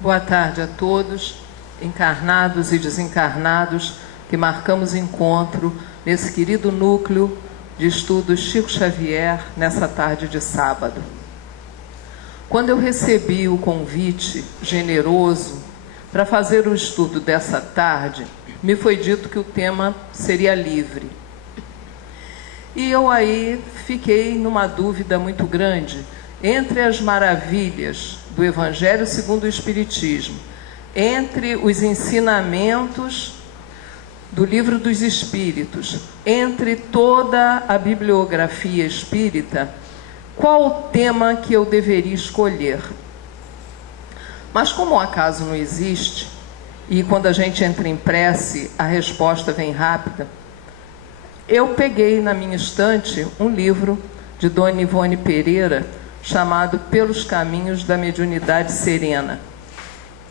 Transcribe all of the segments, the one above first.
Boa tarde a todos, encarnados e desencarnados, que marcamos encontro nesse querido núcleo de estudos Chico Xavier, nessa tarde de sábado. Quando eu recebi o convite generoso para fazer o estudo dessa tarde, me foi dito que o tema seria livre. E eu aí fiquei numa dúvida muito grande entre as maravilhas do Evangelho segundo o Espiritismo, entre os ensinamentos do Livro dos Espíritos, entre toda a bibliografia espírita, qual o tema que eu deveria escolher? Mas como o acaso não existe, e quando a gente entra em prece, a resposta vem rápida, eu peguei na minha estante um livro de Dona Ivone Pereira, chamado Pelos Caminhos da Mediunidade Serena.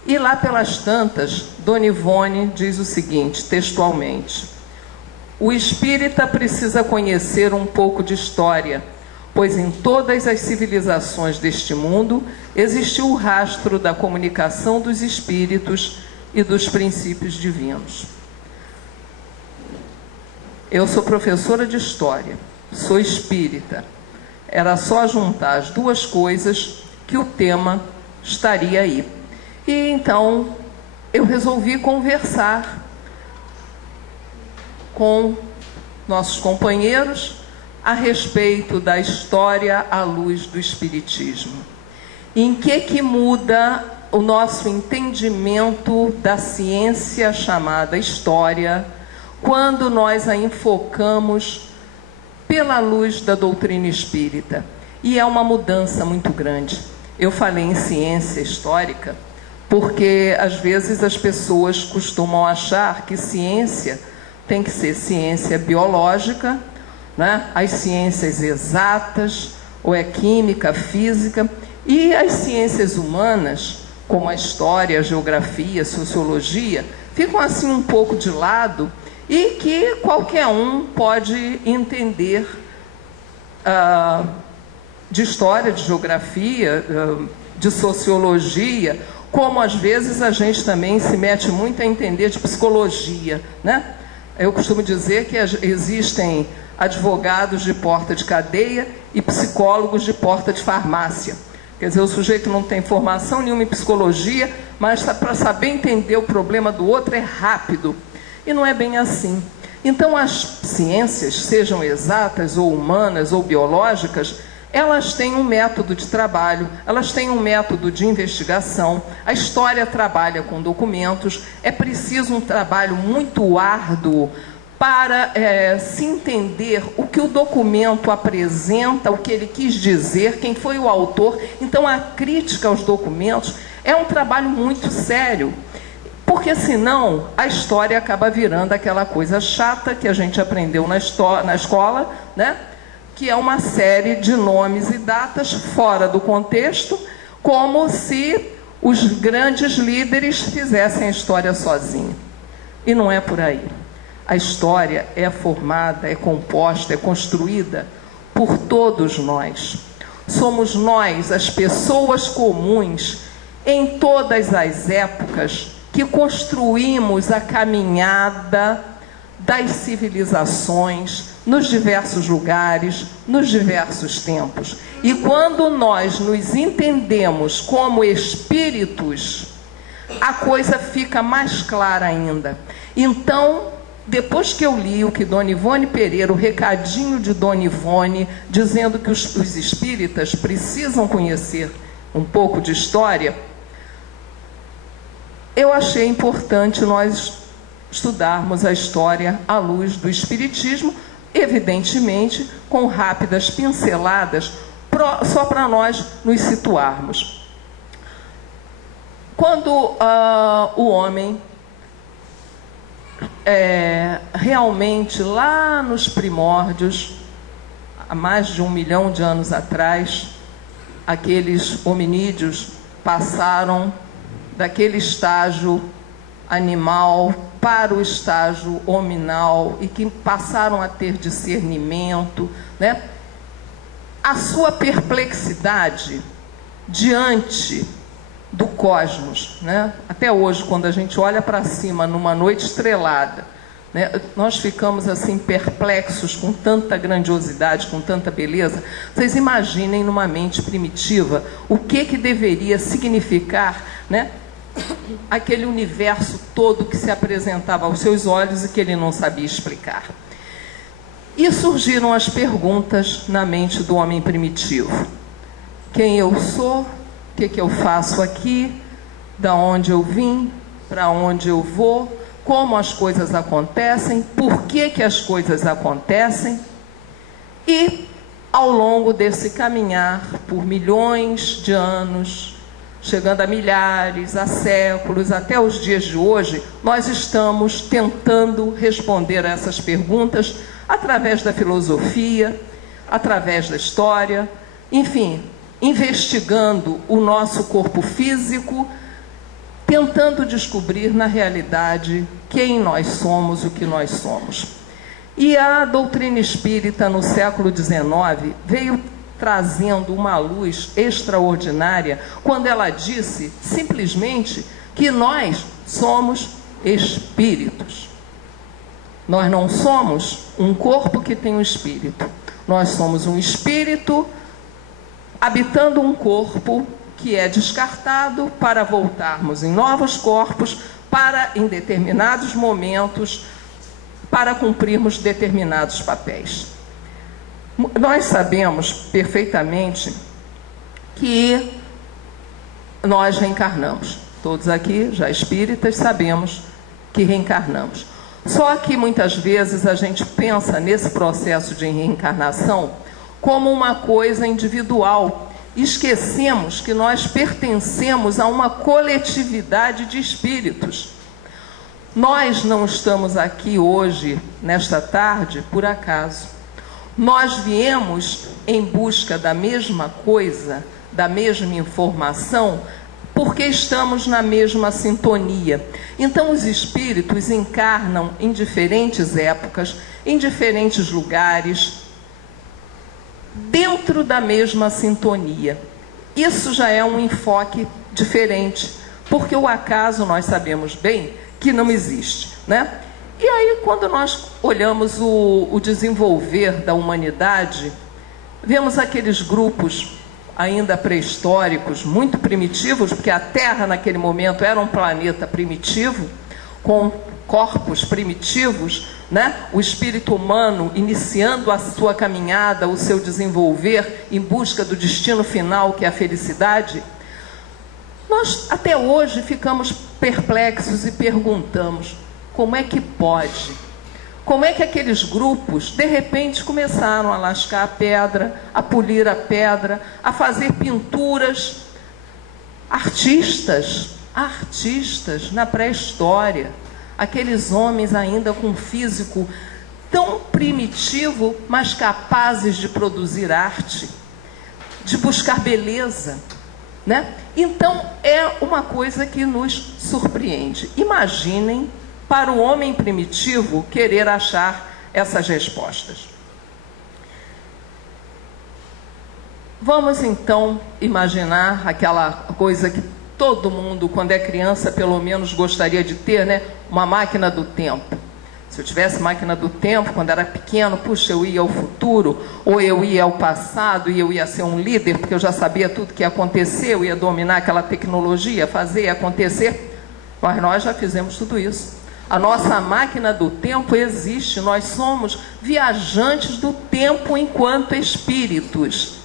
E lá pelas tantas, Dona Ivone diz o seguinte, textualmente: o espírita precisa conhecer um pouco de história, pois em todas as civilizações deste mundo existiu o rastro da comunicação dos espíritos e dos princípios divinos. Eu sou professora de história, sou espírita. Era só juntar as duas coisas que o tema estaria aí. E então eu resolvi conversar com nossos companheiros a respeito da história à luz do Espiritismo. Em que muda o nosso entendimento da ciência chamada história quando nós a enfocamos pela luz da doutrina espírita? E é uma mudança muito grande. Eu falei em ciência histórica porque às vezes as pessoas costumam achar que ciência tem que ser ciência biológica, né? As ciências exatas, ou é química, física, e as ciências humanas, como a história, a geografia, a sociologia, ficam assim um pouco de lado, e que qualquer um pode entender de história, de geografia, de sociologia, como às vezes a gente também se mete muito a entender de psicologia, né? Eu costumo dizer que existem advogados de porta de cadeia e psicólogos de porta de farmácia. Quer dizer, o sujeito não tem formação nenhuma em psicologia, mas para saber entender o problema do outro é rápido. E não é bem assim. Então as ciências, sejam exatas ou humanas ou biológicas, elas têm um método de trabalho, elas têm um método de investigação, a história trabalha com documentos, é preciso um trabalho muito árduo para se entender o que o documento apresenta, o que ele quis dizer, quem foi o autor. Então a crítica aos documentos é um trabalho muito sério, porque senão a história acaba virando aquela coisa chata que a gente aprendeu na escola, né? Que é uma série de nomes e datas fora do contexto, como se os grandes líderes fizessem a história sozinhos. E não é por aí. A história é formada, é composta, é construída por todos nós. Somos nós, as pessoas comuns, em todas as épocas, que construímos a caminhada das civilizações, nos diversos lugares, nos diversos tempos. E quando nós nos entendemos como espíritos, a coisa fica mais clara ainda. Então, depois que eu li o que Dona Ivone Pereira, o recadinho de Dona Ivone, dizendo que os espíritas precisam conhecer um pouco de história, eu achei importante nós estudarmos a história à luz do Espiritismo, evidentemente com rápidas pinceladas, só para nós nos situarmos. Quando o homem, realmente lá nos primórdios, há mais de 1 milhão de anos atrás, aqueles hominídeos passaram daquele estágio animal para o estágio hominal e que passaram a ter discernimento, né? A sua perplexidade diante do cosmos, né? Até hoje, quando a gente olha para cima numa noite estrelada, né, nós ficamos assim perplexos com tanta grandiosidade, com tanta beleza. Vocês imaginem numa mente primitiva o que deveria significar, né, aquele universo todo que se apresentava aos seus olhos e que ele não sabia explicar. E surgiram as perguntas na mente do homem primitivo: quem eu sou? O que eu faço aqui? Da onde eu vim? Para onde eu vou? Como as coisas acontecem? Por que as coisas acontecem? E ao longo desse caminhar, por milhões de anos, chegando a milhares, a séculos, até os dias de hoje, nós estamos tentando responder a essas perguntas através da filosofia, através da história, enfim, investigando o nosso corpo físico, tentando descobrir na realidade quem nós somos, o que nós somos. E a doutrina espírita no século XIX veio trazendo uma luz extraordinária quando ela disse simplesmente que nós somos espíritos. Nós não somos um corpo que tem um espírito. Nós somos um espírito habitando um corpo que é descartado para voltarmos em novos corpos, para, em determinados momentos, para cumprirmos determinados papéis. Nós sabemos perfeitamente que nós reencarnamos. Todos aqui, já espíritas, sabemos que reencarnamos. Só que muitas vezes a gente pensa nesse processo de reencarnação como uma coisa individual. Esquecemos que nós pertencemos a uma coletividade de espíritos. Nós não estamos aqui hoje, nesta tarde, por acaso. Nós viemos em busca da mesma coisa, da mesma informação, porque estamos na mesma sintonia. Então, os espíritos encarnam em diferentes épocas, em diferentes lugares, dentro da mesma sintonia. Isso já é um enfoque diferente, porque o acaso nós sabemos bem que não existe, né? E aí, quando nós olhamos o desenvolver da humanidade, vemos aqueles grupos ainda pré-históricos, muito primitivos, porque a Terra naquele momento era um planeta primitivo, com corpos primitivos, né? O espírito humano iniciando a sua caminhada, o seu desenvolver em busca do destino final, que é a felicidade. Nós até hoje ficamos perplexos e perguntamos: como é que pode? Como é que aqueles grupos, de repente, começaram a lascar a pedra, a polir a pedra, a fazer pinturas? Artistas na pré-história, aqueles homens ainda com físico tão primitivo, mas capazes de produzir arte, de buscar beleza, né? Então, é uma coisa que nos surpreende. Imaginem para o homem primitivo querer achar essas respostas. Vamos então imaginar aquela coisa que todo mundo, quando é criança, pelo menos gostaria de ter, né? Uma máquina do tempo. Se eu tivesse máquina do tempo, quando era pequeno, puxa, eu ia ao futuro, ou eu ia ao passado e eu ia ser um líder, porque eu já sabia tudo que ia acontecer, eu ia dominar aquela tecnologia, fazer acontecer. Mas nós já fizemos tudo isso. A nossa máquina do tempo existe, nós somos viajantes do tempo enquanto espíritos.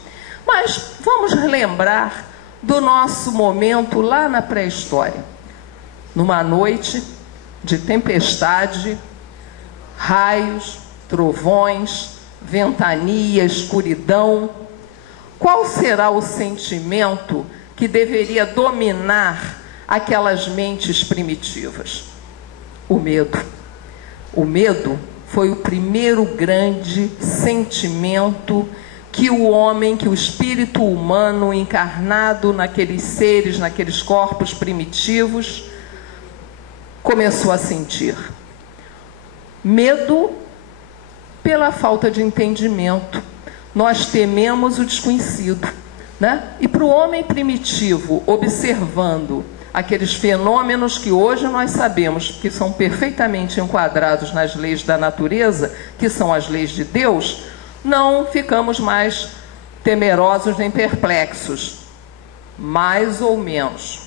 Mas vamos relembrar do nosso momento lá na pré-história. Numa noite de tempestade, raios, trovões, ventania, escuridão. Qual será o sentimento que deveria dominar aquelas mentes primitivas? O medo. O medo foi o primeiro grande sentimento que o homem, que o espírito humano encarnado naqueles seres, naqueles corpos primitivos, começou a sentir. Medo pela falta de entendimento. Nós tememos o desconhecido. né? E para o homem primitivo, observando aqueles fenômenos que hoje nós sabemos que são perfeitamente enquadrados nas leis da natureza, que são as leis de Deus, não ficamos mais temerosos nem perplexos, mais ou menos,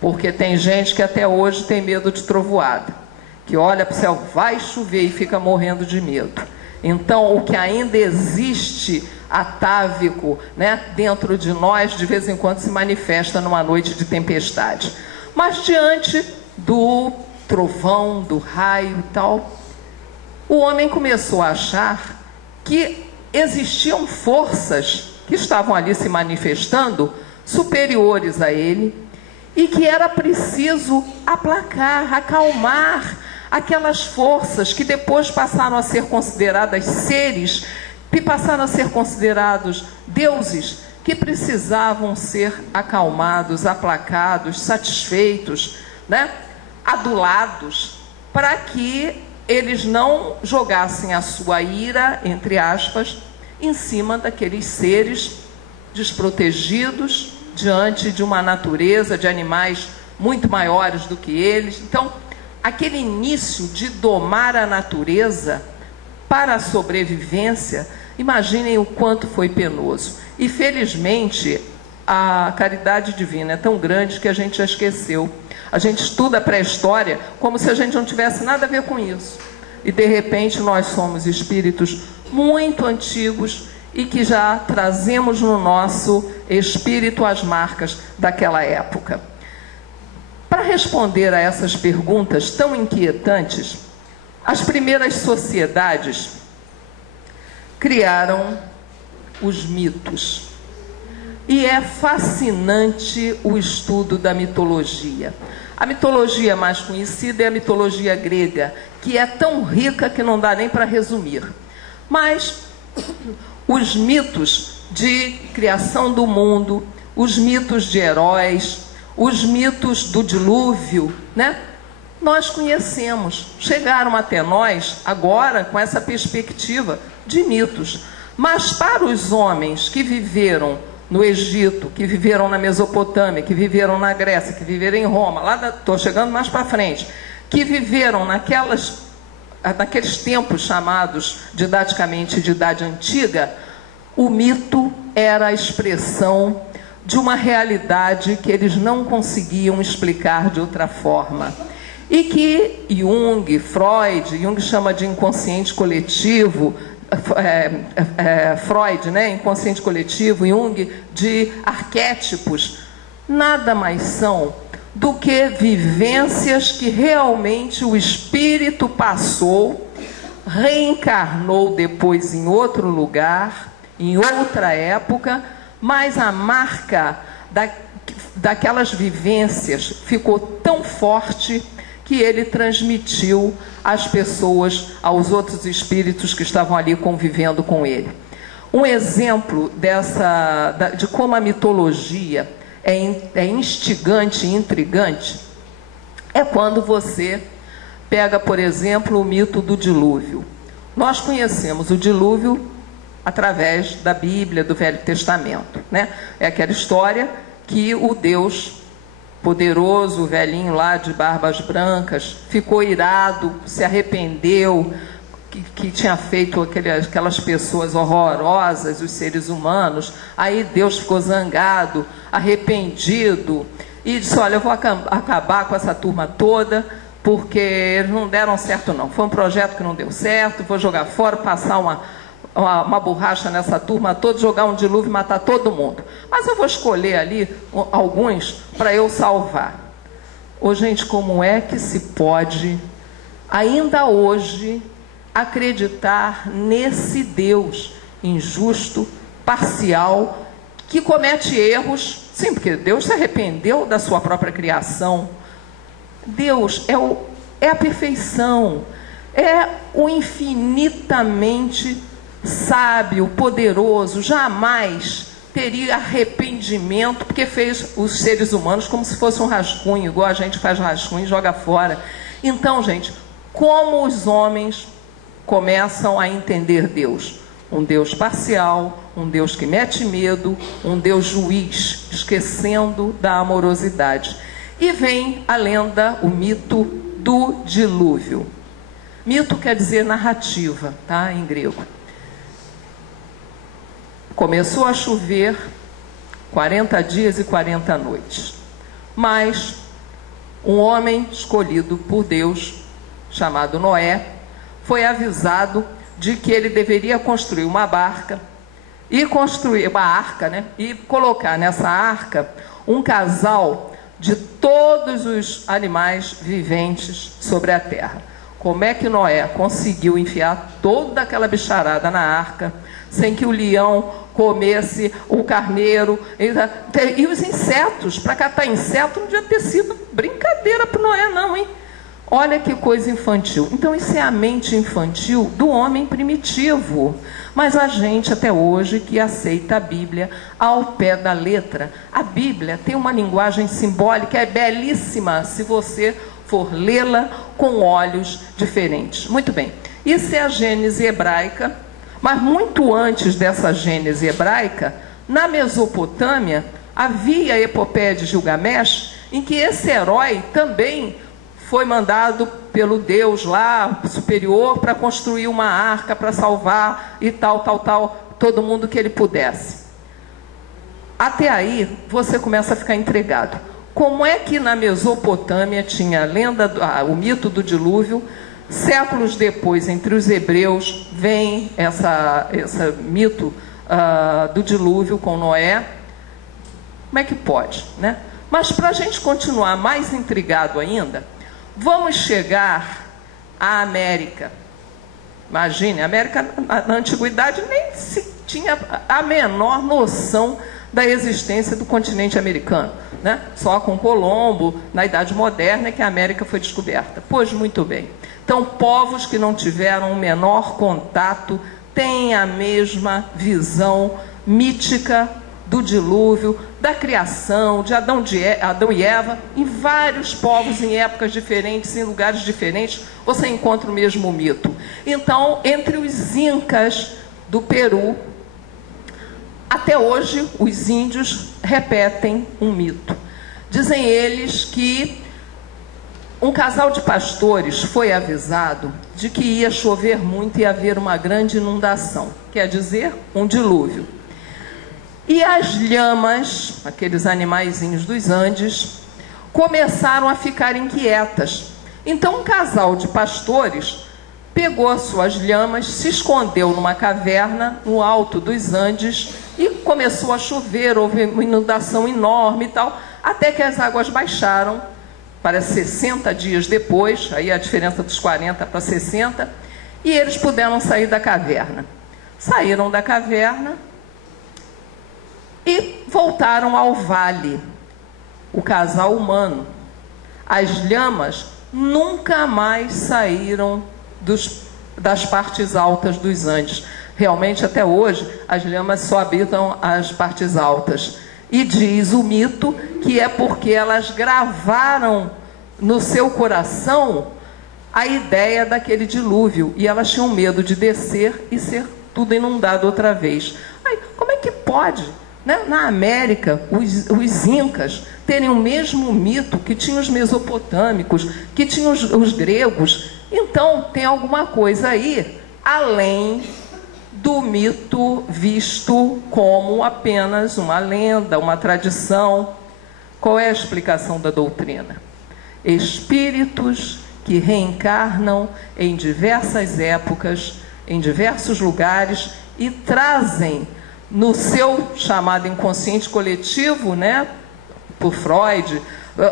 porque tem gente que até hoje tem medo de trovoada, que olha para o céu, vai chover e fica morrendo de medo. Então, o que ainda existe atávico, né, dentro de nós, de vez em quando se manifesta numa noite de tempestade. Mas diante do trovão, do raio e tal, o homem começou a achar que existiam forças que estavam ali se manifestando, superiores a ele, e que era preciso aplacar, acalmar aquelas forças que depois passaram a ser consideradas seres, que passaram a ser considerados deuses, que precisavam ser acalmados, aplacados, satisfeitos, né? Adulados, para que eles não jogassem a sua ira, entre aspas, em cima daqueles seres desprotegidos diante de uma natureza, de animais muito maiores do que eles. Então, aquele início de domar a natureza para a sobrevivência, imaginem o quanto foi penoso. E felizmente a caridade divina é tão grande que a gente já esqueceu. A gente estuda a pré-história como se a gente não tivesse nada a ver com isso. E de repente nós somos espíritos muito antigos e que já trazemos no nosso espírito as marcas daquela época. Para responder a essas perguntas tão inquietantes, as primeiras sociedades criaram os mitos. E é fascinante o estudo da mitologia. A mitologia mais conhecida é a mitologia grega, que é tão rica que não dá nem para resumir. Mas os mitos de criação do mundo, os mitos de heróis, os mitos do dilúvio, né? Nós conhecemos, chegaram até nós agora com essa perspectiva de mitos. Mas para os homens que viveram no Egito, que viveram na Mesopotâmia, que viveram na Grécia, que viveram em Roma, estou chegando mais para frente, que viveram naqueles tempos chamados didaticamente de Idade Antiga, o mito era a expressão de uma realidade que eles não conseguiam explicar de outra forma. E que Jung chama de inconsciente coletivo, Freud, né, inconsciente coletivo, Jung, de arquétipos, nada mais são do que vivências que realmente o espírito passou, reencarnou depois em outro lugar, em outra época, mas a marca daquelas vivências ficou tão forte que ele transmitiu às pessoas, aos outros espíritos que estavam ali convivendo com ele. Um exemplo de como a mitologia é instigante e intrigante é quando você pega, por exemplo, o mito do dilúvio. Nós conhecemos o dilúvio através da Bíblia, do Velho Testamento, né? É aquela história que o Deus poderoso, o velhinho lá de barbas brancas, ficou irado, se arrependeu, que tinha feito aquelas pessoas horrorosas, os seres humanos. Aí Deus ficou zangado, arrependido, e disse: olha, eu vou acabar com essa turma toda, porque eles não deram certo não. Foi um projeto que não deu certo, vou jogar fora, passar uma borracha nessa turma toda, jogar um dilúvio e matar todo mundo. Mas eu vou escolher ali alguns para eu salvar. Ô, gente, como é que se pode, ainda hoje, acreditar nesse Deus injusto, parcial, que comete erros? Sim, porque Deus se arrependeu da sua própria criação. Deus é a perfeição, é o infinitamente sábio, poderoso, jamais teria arrependimento, porque fez os seres humanos como se fosse um rascunho, igual a gente faz rascunho e joga fora. Então, gente, como os homens começam a entender Deus? um Deus parcial, um Deus que mete medo, um Deus juiz, esquecendo da amorosidade. E vem a lenda, o mito do dilúvio. Mito quer dizer narrativa, tá? Em grego. Começou a chover 40 dias e 40 noites. Mas um homem escolhido por Deus, chamado Noé, foi avisado de que ele deveria construir uma barca e construir uma arca, né? E colocar nessa arca um casal de todos os animais viventes sobre a terra. Como é que Noé conseguiu enfiar toda aquela bicharada na arca sem que o leão comesse o carneiro e os insetos? Para catar inseto não devia ter sido brincadeira para Noé não, hein? Olha que coisa infantil. Então isso é a mente infantil do homem primitivo. Mas a gente até hoje que aceita a Bíblia ao pé da letra. A Bíblia tem uma linguagem simbólica, é belíssima se você for lê-la com olhos diferentes. Muito bem, isso é a Gênese hebraica, mas muito antes dessa Gênese hebraica, na Mesopotâmia, havia a epopeia de Gilgamesh, em que esse herói também foi mandado pelo Deus lá superior para construir uma arca para salvar e tal, todo mundo que ele pudesse. Até aí você começa a ficar intrigado. Como é que na Mesopotâmia tinha a lenda, o mito do dilúvio? Séculos depois, entre os hebreus, vem esse mito do dilúvio com Noé. Como é que pode, né? Mas para a gente continuar mais intrigado ainda, vamos chegar à América. Imagine, a América na antiguidade nem se tinha a menor noção da existência do continente americano, né? Só com Colombo, na Idade Moderna, que a América foi descoberta. Pois muito bem. Então, povos que não tiveram o menor contato têm a mesma visão mítica do dilúvio, da criação, de Adão e Eva. Em vários povos, em épocas diferentes, em lugares diferentes, você encontra o mesmo mito. Então, entre os incas do Peru, até hoje, os índios repetem um mito. Dizem eles que um casal de pastores foi avisado de que ia chover muito e haver uma grande inundação, quer dizer, um dilúvio. E as lhamas, aqueles animaizinhos dos Andes, começaram a ficar inquietas. Então um casal de pastores pegou as suas lhamas, se escondeu numa caverna no alto dos Andes e começou a chover, houve uma inundação enorme e tal, até que as águas baixaram para 60 dias depois, aí a diferença dos 40 para 60, e eles puderam sair da caverna. Saíram da caverna e voltaram ao vale, o casal humano. As lhamas nunca mais saíram das partes altas dos Andes. Realmente, até hoje, as lhamas só habitam as partes altas. E diz o mito que é porque elas gravaram no seu coração a ideia daquele dilúvio. E elas tinham medo de descer e ser tudo inundado outra vez. Aí, como é que pode, né, na América, os incas terem o mesmo mito que tinham os mesopotâmicos, que tinham os gregos? Então, tem alguma coisa aí, além do mito visto como apenas uma lenda, uma tradição. Qual é a explicação da doutrina? Espíritos que reencarnam em diversas épocas, em diversos lugares, e trazem no seu chamado inconsciente coletivo, né, por Freud,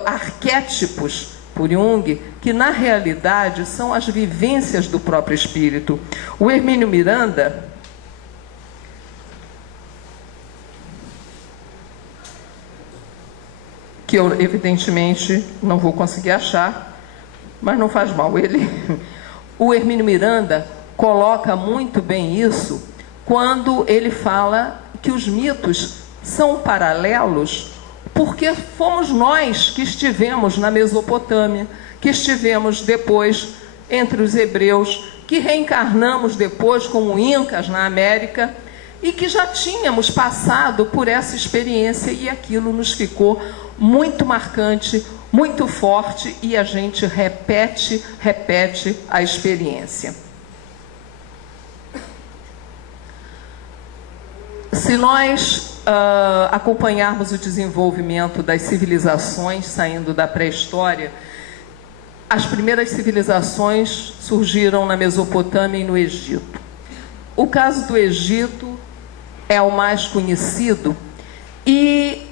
arquétipos, por Jung, que na realidade são as vivências do próprio espírito. O Hermínio Miranda, que eu evidentemente não vou conseguir achar, mas não faz mal, o Hermínio Miranda coloca muito bem isso quando ele fala que os mitos são paralelos, porque fomos nós que estivemos na Mesopotâmia, que estivemos depois entre os hebreus, que reencarnamos depois como incas na América e que já tínhamos passado por essa experiência e aquilo nos ficou muito marcante, muito forte e a gente repete a experiência. Se nós acompanharmos o desenvolvimento das civilizações saindo da pré-história, as primeiras civilizações surgiram na Mesopotâmia e no Egito. O caso do Egito é o mais conhecido e,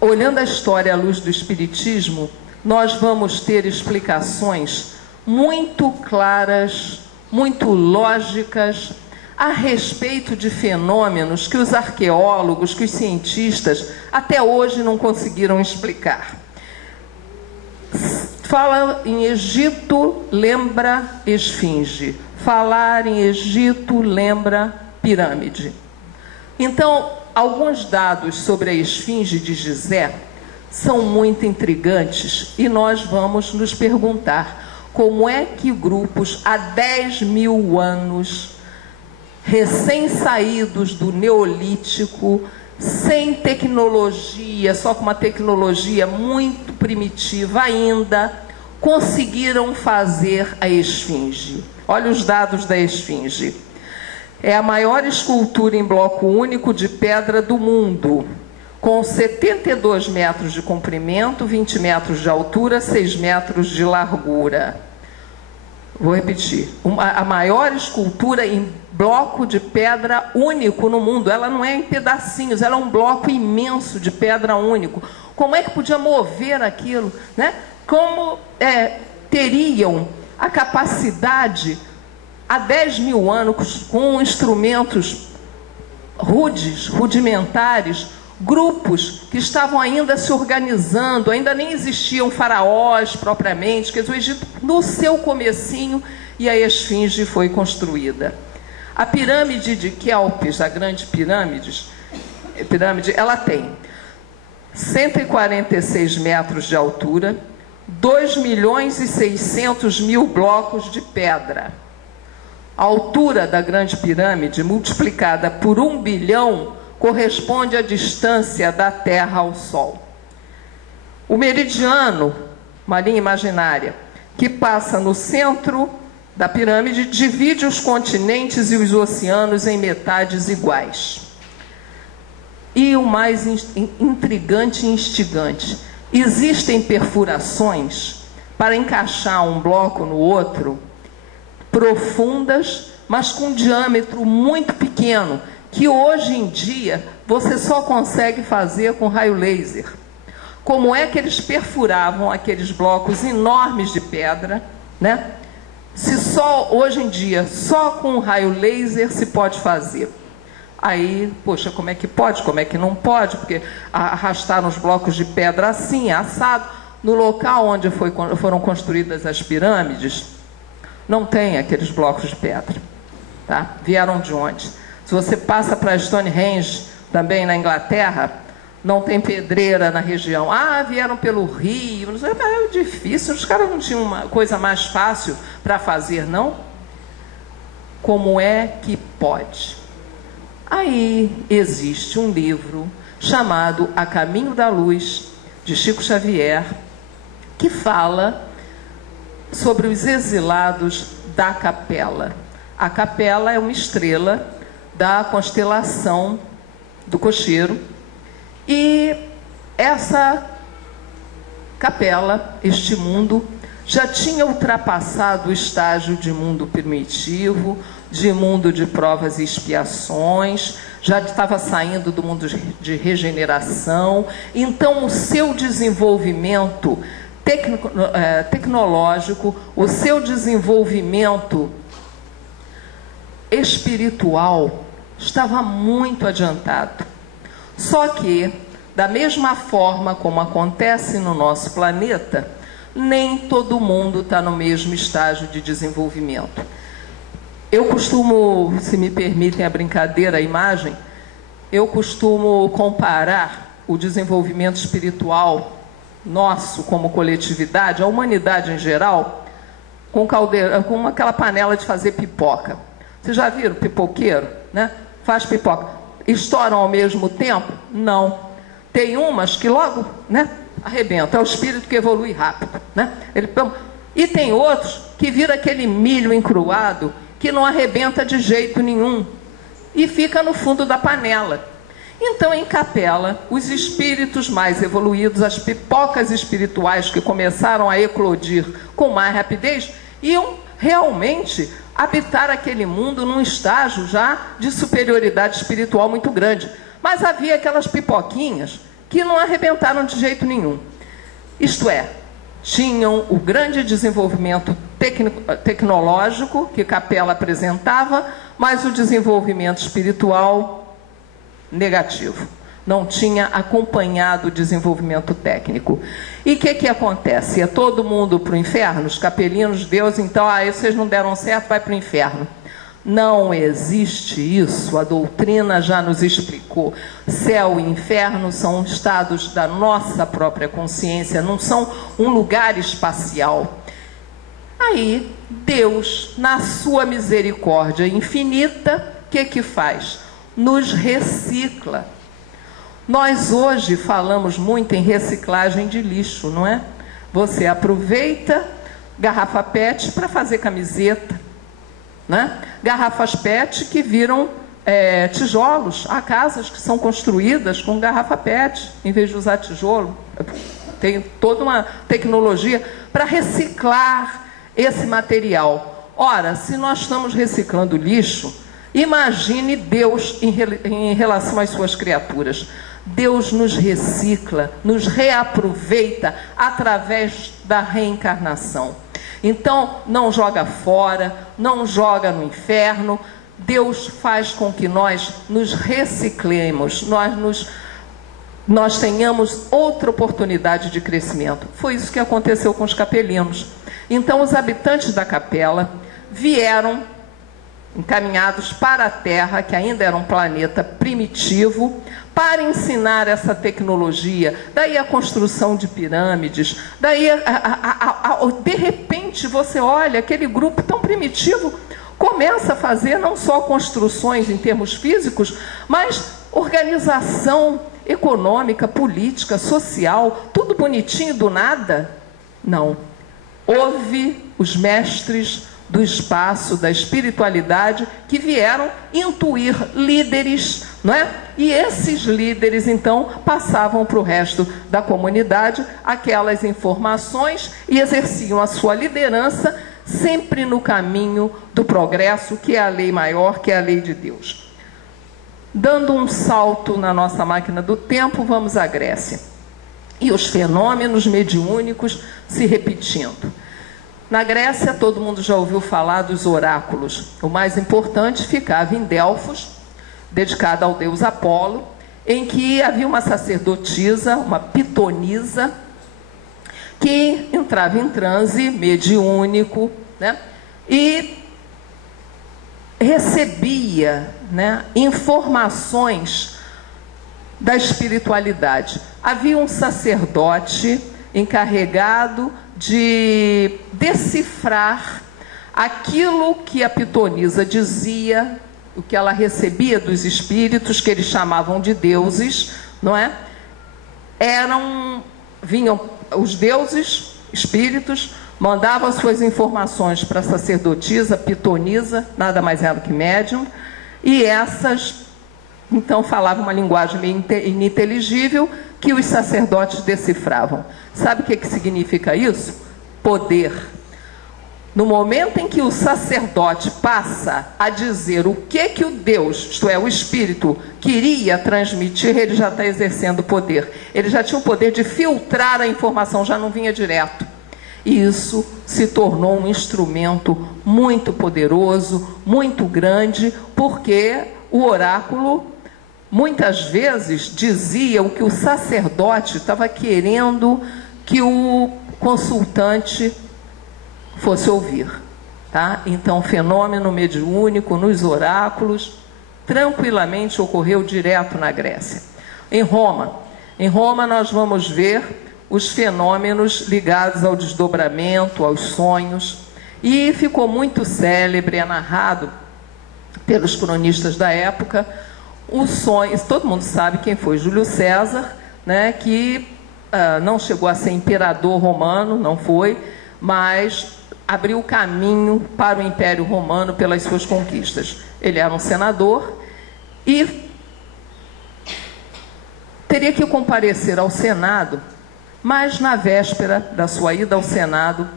olhando a história à luz do Espiritismo, nós vamos ter explicações muito claras, muito lógicas, a respeito de fenômenos que os arqueólogos, que os cientistas até hoje não conseguiram explicar. Fala em Egito, lembra esfinge. Falar em Egito, lembra pirâmide. Então, alguns dados sobre a esfinge de Gizé são muito intrigantes e nós vamos nos perguntar como é que grupos há 10.000 anos, recém-saídos do Neolítico, sem tecnologia, só com uma tecnologia muito primitiva ainda, conseguiram fazer a esfinge. Olha os dados da esfinge. É a maior escultura em bloco único de pedra do mundo, com 72 metros de comprimento, 20 metros de altura, 6 metros de largura. Vou repetir. A maior escultura em bloco de pedra único no mundo. Ela não é em pedacinhos, ela é um bloco imenso de pedra único. Como é que podia mover aquilo, né? Como teriam a capacidade, há 10.000 anos, com instrumentos rudimentares, grupos que estavam ainda se organizando, ainda nem existiam faraós propriamente, quer dizer, o Egito no seu comecinho, e a esfinge foi construída. A pirâmide de Quéops, a grande pirâmide, ela tem 146 metros de altura, 2.600.000 blocos de pedra. A altura da grande pirâmide, multiplicada por 1 bilhão, corresponde à distância da Terra ao Sol. O meridiano, uma linha imaginária, que passa no centro da pirâmide, divide os continentes e os oceanos em metades iguais. E o mais intrigante e instigante, existem perfurações para encaixar um bloco no outro, profundas, mas com um diâmetro muito pequeno, que hoje em dia você só consegue fazer com raio laser. Como é que eles perfuravam aqueles blocos enormes de pedra, né? Se só hoje em dia, só com raio laser se pode fazer. Aí, poxa, como é que pode? Como é que não pode? Porque arrastaram os blocos de pedra assim, assado. No local onde foram construídas as pirâmides, não tem aqueles blocos de pedra. Tá? Vieram de onde? Se você passa para Stonehenge, também na Inglaterra, não tem pedreira na região. Ah, vieram pelo rio, não sei, é difícil, os caras não tinham uma coisa mais fácil para fazer, não? Como é que pode? Aí existe um livro chamado A Caminho da Luz, de Chico Xavier, que fala sobre os exilados da Capela. A Capela é uma estrela da constelação do Cocheiro, e essa capela, este mundo, já tinha ultrapassado o estágio de mundo primitivo, de mundo de provas e expiações, já estava saindo do mundo de regeneração. Então o seu desenvolvimento tecnológico, o seu desenvolvimento espiritual estava muito adiantado. Só que, da mesma forma como acontece no nosso planeta, nem todo mundo está no mesmo estágio de desenvolvimento. Eu costumo, se me permitem a brincadeira, a imagem, eu costumo comparar o desenvolvimento espiritual nosso como coletividade, a humanidade em geral, com caldeira, com aquela panela de fazer pipoca. Vocês já viram pipoqueiro, né? Faz pipoca. Estouram ao mesmo tempo? Não. Tem umas que logo, né, arrebenta. É o espírito que evolui rápido, né? E tem outros que vira aquele milho encruado que não arrebenta de jeito nenhum e fica no fundo da panela. Então, em capela, os espíritos mais evoluídos, as pipocas espirituais que começaram a eclodir com mais rapidez, iam realmente habitar aquele mundo num estágio já de superioridade espiritual muito grande. Mas havia aquelas pipoquinhas que não arrebentaram de jeito nenhum. Isto é, tinham o grande desenvolvimento tecnológico que Capela apresentava, mas o desenvolvimento espiritual negativo. Não tinha acompanhado o desenvolvimento técnico. E o que acontece? Ia todo mundo para o inferno? Os capelinos, Deus, então, vocês não deram certo, vai para o inferno. Não existe isso, a doutrina já nos explicou. Céu e inferno são estados da nossa própria consciência, não são um lugar espacial. Aí, Deus, na sua misericórdia infinita, o que faz? Nos recicla. Nós hoje falamos muito em reciclagem de lixo, não é? Você aproveita garrafa PET para fazer camiseta, né? Garrafas PET que viram tijolos. Há casas que são construídas com garrafa PET, em vez de usar tijolo. Tem toda uma tecnologia para reciclar esse material. Ora, se nós estamos reciclando lixo, imagine Deus em relação às suas criaturas. Deus nos recicla, nos reaproveita através da reencarnação. Então, não joga fora, não joga no inferno. Deus faz com que nós nos reciclemos, nós tenhamos outra oportunidade de crescimento. Foi isso que aconteceu com os capelinos. Então, os habitantes da capela vieram encaminhados para a Terra, que ainda era um planeta primitivo, para ensinar essa tecnologia. Daí a construção de pirâmides, daí de repente você olha aquele grupo tão primitivo, começa a fazer não só construções em termos físicos, mas organização econômica, política, social, tudo bonitinho do nada. Não. Houve os mestres do espaço, da espiritualidade, que vieram intuir líderes, não é? E esses líderes, então, passavam para o resto da comunidade aquelas informações e exerciam a sua liderança sempre no caminho do progresso, que é a lei maior, que é a lei de Deus. Dando um salto na nossa máquina do tempo, vamos à Grécia. E os fenômenos mediúnicos se repetindo. Na Grécia, todo mundo já ouviu falar dos oráculos. O mais importante ficava em Delfos, dedicado ao deus Apolo, em que havia uma sacerdotisa, uma pitonisa, que entrava em transe mediúnico, né, e recebia, né, informações da espiritualidade. Havia um sacerdote encarregado de decifrar aquilo que a pitonisa dizia, o que ela recebia dos espíritos, que eles chamavam de deuses, não é? Vinham os deuses, espíritos, mandavam suas informações para a sacerdotisa, pitonisa, nada mais era do que médium, e essas, então, falavam uma linguagem meio ininteligível, que os sacerdotes decifravam. Sabe o que significa isso? Poder. No momento em que o sacerdote passa a dizer o que o Deus, isto é, o Espírito, queria transmitir, ele já está exercendo poder. Ele já tinha o poder de filtrar a informação, já não vinha direto. E isso se tornou um instrumento muito poderoso, muito grande, porque o oráculo muitas vezes dizia o que o sacerdote estava querendo que o consultante fosse ouvir, tá? Então, fenômeno mediúnico nos oráculos tranquilamente ocorreu direto na Grécia. Em Roma nós vamos ver os fenômenos ligados ao desdobramento, aos sonhos. E ficou muito célebre, é narrado pelos cronistas da época, o sonho, todo mundo sabe quem foi Júlio César, né, que não chegou a ser imperador romano, não foi, mas abriu caminho para o Império Romano pelas suas conquistas. Ele era um senador e teria que comparecer ao Senado, mas na véspera da sua ida ao Senado,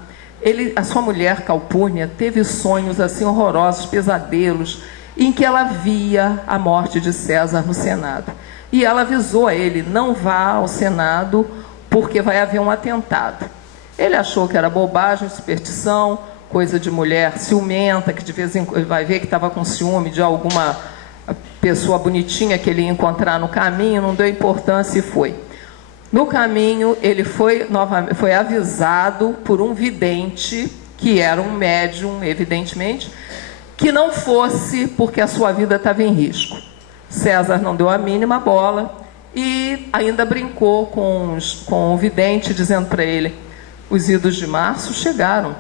a sua mulher, Calpurnia, teve sonhos assim horrorosos, pesadelos, em que ela via a morte de César no Senado. E ela avisou a ele, não vá ao Senado, porque vai haver um atentado. Ele achou que era bobagem, superstição, coisa de mulher ciumenta, que de vez em quando vai ver que estava com ciúme de alguma pessoa bonitinha que ele ia encontrar no caminho, não deu importância e foi. No caminho, ele foi avisado por um vidente, que era um médium, evidentemente, que não fosse porque a sua vida estava em risco. César não deu a mínima bola e ainda brincou com o vidente, dizendo para ele, os idos de março chegaram,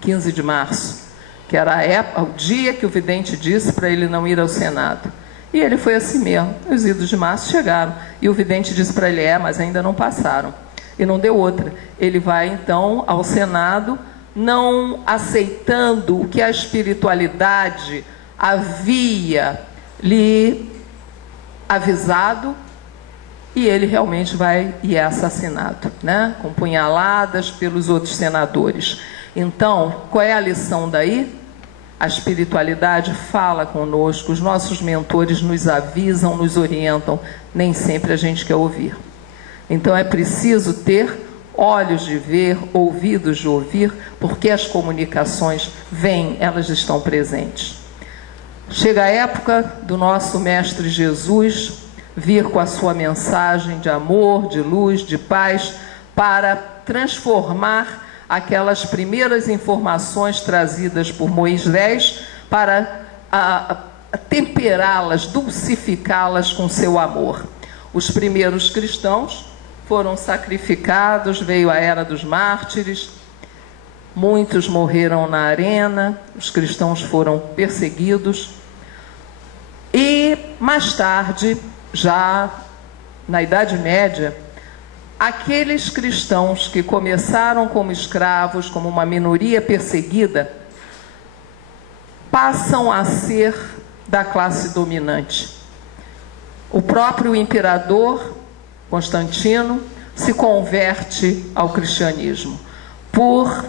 15 de março, que era o dia que o vidente disse para ele não ir ao Senado. E ele foi assim mesmo, os idos de março chegaram. E o vidente disse para ele, mas ainda não passaram. E não deu outra. Ele vai então ao Senado, não aceitando o que a espiritualidade havia lhe avisado, e ele realmente vai e é assassinado, né? Com punhaladas pelos outros senadores. Então, qual é a lição daí? A espiritualidade fala conosco, os nossos mentores nos avisam, nos orientam, nem sempre a gente quer ouvir. Então é preciso ter olhos de ver, ouvidos de ouvir, porque as comunicações vêm, elas estão presentes. Chega a época do nosso Mestre Jesus vir com a sua mensagem de amor, de luz, de paz, para transformar aquelas primeiras informações trazidas por Moisés, para temperá-las, dulcificá-las com seu amor. Os primeiros cristãos foram sacrificados, veio a era dos mártires, muitos morreram na arena, os cristãos foram perseguidos, e mais tarde, já na Idade Média, aqueles cristãos que começaram como escravos, como uma minoria perseguida, passam a ser da classe dominante. O próprio imperador Constantino se converte ao cristianismo por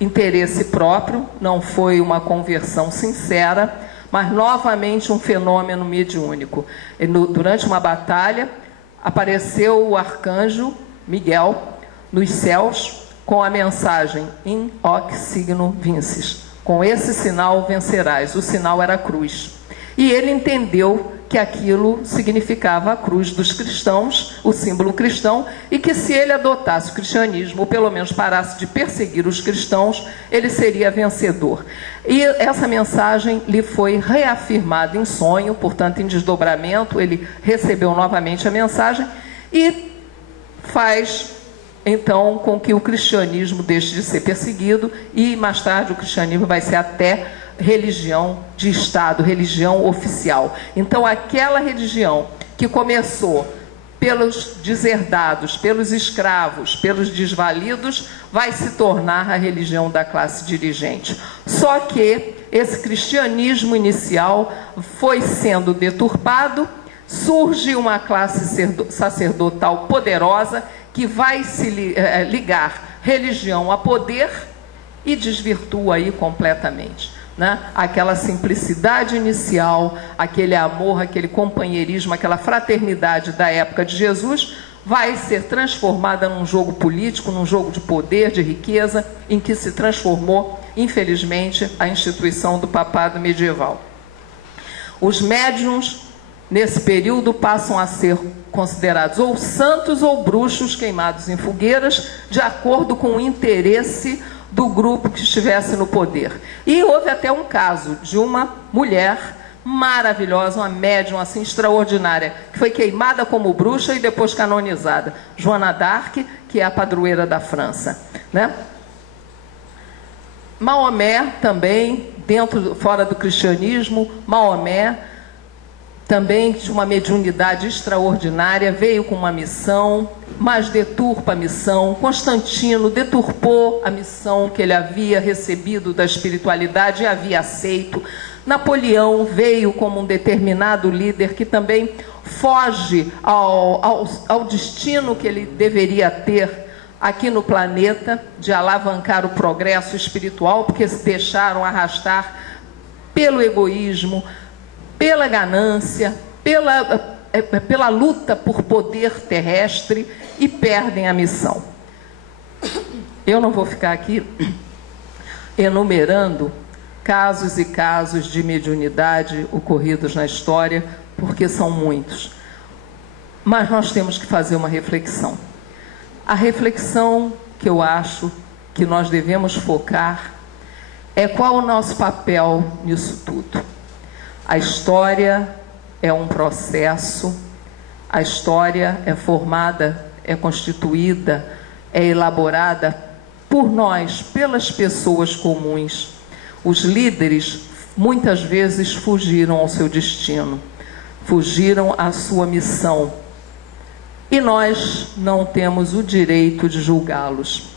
interesse próprio, não foi uma conversão sincera, mas novamente um fenômeno mediúnico. Durante uma batalha, apareceu o arcanjo Miguel nos céus com a mensagem in hoc signo vinces, com esse sinal vencerás. O sinal era a cruz. E ele entendeu que aquilo significava a cruz dos cristãos, o símbolo cristão, e que se ele adotasse o cristianismo, ou pelo menos parasse de perseguir os cristãos, ele seria vencedor. E essa mensagem lhe foi reafirmada em sonho, portanto em desdobramento, ele recebeu novamente a mensagem e faz então com que o cristianismo deixe de ser perseguido, e mais tarde o cristianismo vai ser até religião de Estado, religião oficial. Então aquela religião que começou pelos deserdados, pelos escravos, pelos desvalidos, vai se tornar a religião da classe dirigente. Só que esse cristianismo inicial foi sendo deturpado, surge uma classe sacerdotal poderosa que vai se ligar religião a poder e desvirtua aí completamente. Né? Aquela simplicidade inicial, aquele amor, aquele companheirismo, aquela fraternidade da época de Jesus vai ser transformada num jogo político, num jogo de poder, de riqueza, em que se transformou, infelizmente, a instituição do papado medieval. Os médiuns, nesse período, passam a ser considerados ou santos ou bruxos queimados em fogueiras, de acordo com o interesse do grupo que estivesse no poder. E houve até um caso de uma mulher maravilhosa, uma médium assim extraordinária, que foi queimada como bruxa e depois canonizada, Joana d'Arc, que é a padroeira da França, né? Maomé também, fora do cristianismo, Maomé também tinha uma mediunidade extraordinária, veio com uma missão, mas deturpa a missão. Constantino deturpou a missão que ele havia recebido da espiritualidade e havia aceito. Napoleão veio como um determinado líder que também foge ao destino que ele deveria ter aqui no planeta, de alavancar o progresso espiritual, porque se deixaram arrastar pelo egoísmo, pela ganância, pela luta por poder terrestre, e perdem a missão. Eu não vou ficar aqui enumerando casos e casos de mediunidade ocorridos na história, porque são muitos. Mas nós temos que fazer uma reflexão. A reflexão que eu acho que nós devemos focar é qual o nosso papel nisso tudo. A história é um processo, a história é formada, é constituída, é elaborada por nós, pelas pessoas comuns. Os líderes muitas vezes fugiram ao seu destino, fugiram à sua missão. E nós não temos o direito de julgá-los.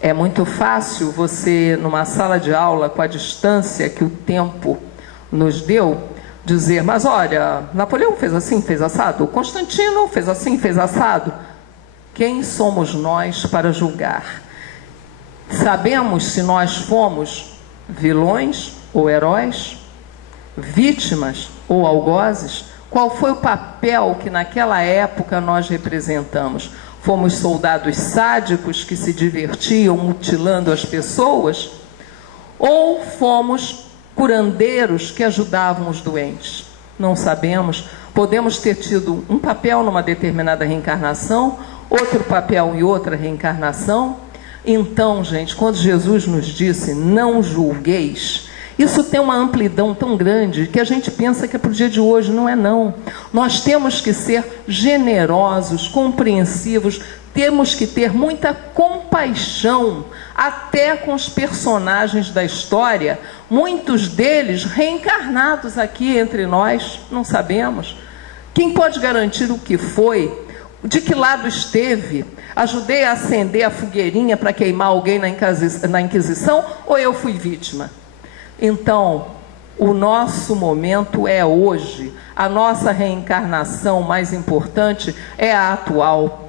É muito fácil você, numa sala de aula, com a distância que o tempo nos deu, dizer, mas olha, Napoleão fez assim, fez assado, Constantino fez assim, fez assado. Quem somos nós para julgar? Sabemos se nós fomos vilões ou heróis, vítimas ou algozes? Qual foi o papel que naquela época nós representamos? Fomos soldados sádicos que se divertiam mutilando as pessoas? Ou fomos curandeiros que ajudavam os doentes? Não sabemos. Podemos ter tido um papel numa determinada reencarnação, outro papel em outra reencarnação. Então, gente, quando Jesus nos disse, não julgueis, isso tem uma amplidão tão grande que a gente pensa que é para o dia de hoje. Não é não. Nós temos que ser generosos, compreensivos, temos que ter muita compaixão, até com os personagens da história, muitos deles reencarnados aqui entre nós, não sabemos. Quem pode garantir o que foi? De que lado esteve? Ajudei a acender a fogueirinha para queimar alguém na Inquisição, ou eu fui vítima? Então, o nosso momento é hoje. A nossa reencarnação mais importante é a atual.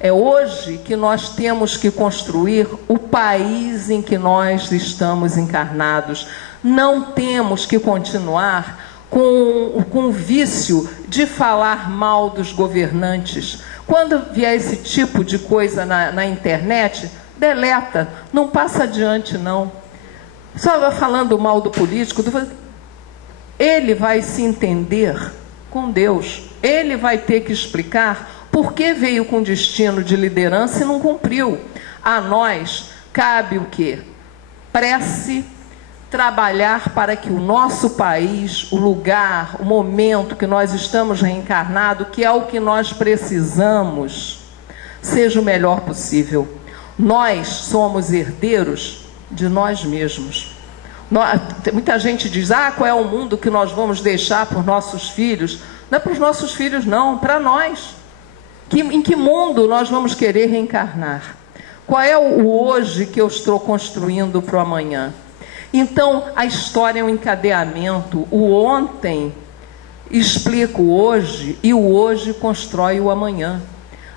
É hoje que nós temos que construir o país em que nós estamos encarnados. Não temos que continuar com o vício de falar mal dos governantes. Quando vier esse tipo de coisa na internet, deleta, não passa adiante não. Só falando mal do político, ele vai se entender com Deus. Ele vai ter que explicar por que veio com destino de liderança e não cumpriu. A nós cabe o quê? Prece, trabalhar para que o nosso país, o lugar, o momento que nós estamos reencarnados, que é o que nós precisamos, seja o melhor possível. Nós somos herdeiros de nós mesmos. Muita gente diz, qual é o mundo que nós vamos deixar para os nossos filhos? Não é para os nossos filhos não, para nós. Em que mundo nós vamos querer reencarnar? Qual é o hoje que eu estou construindo para o amanhã? Então, a história é um encadeamento. O ontem explica o hoje e o hoje constrói o amanhã.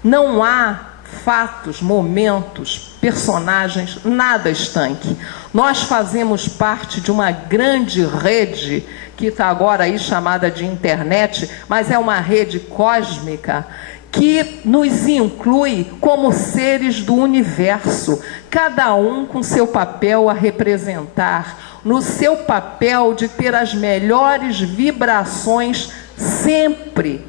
Não há fatos, momentos, personagens, nada estanque. Nós fazemos parte de uma grande rede que está agora aí chamada de internet, mas é uma rede cósmica que nos inclui como seres do universo, cada um com seu papel a representar, no seu papel de ter as melhores vibrações sempre,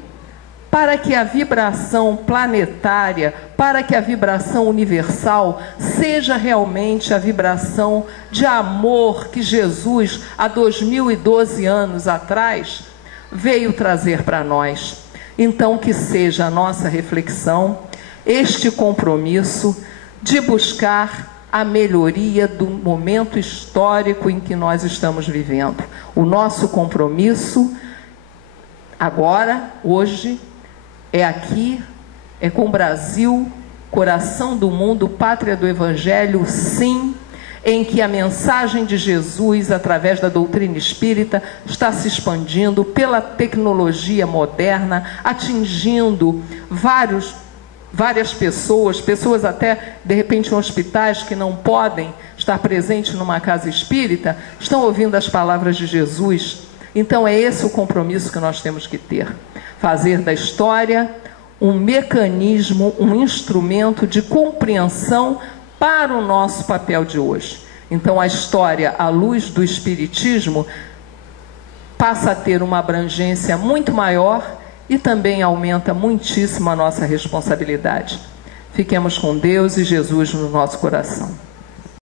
para que a vibração planetária, para que a vibração universal seja realmente a vibração de amor que Jesus, há 2012 anos atrás, veio trazer para nós. Então, que seja a nossa reflexão, este compromisso de buscar a melhoria do momento histórico em que nós estamos vivendo. O nosso compromisso agora, hoje, é aqui, é com o Brasil, coração do mundo, pátria do Evangelho, sim, em que a mensagem de Jesus, através da doutrina espírita, está se expandindo pela tecnologia moderna, atingindo várias pessoas até, de repente, em hospitais que não podem estar presentes numa casa espírita, estão ouvindo as palavras de Jesus. Então é esse o compromisso que nós temos que ter. Fazer da história um mecanismo, um instrumento de compreensão para o nosso papel de hoje. Então a história, à luz do Espiritismo, passa a ter uma abrangência muito maior e também aumenta muitíssimo a nossa responsabilidade. Fiquemos com Deus e Jesus no nosso coração.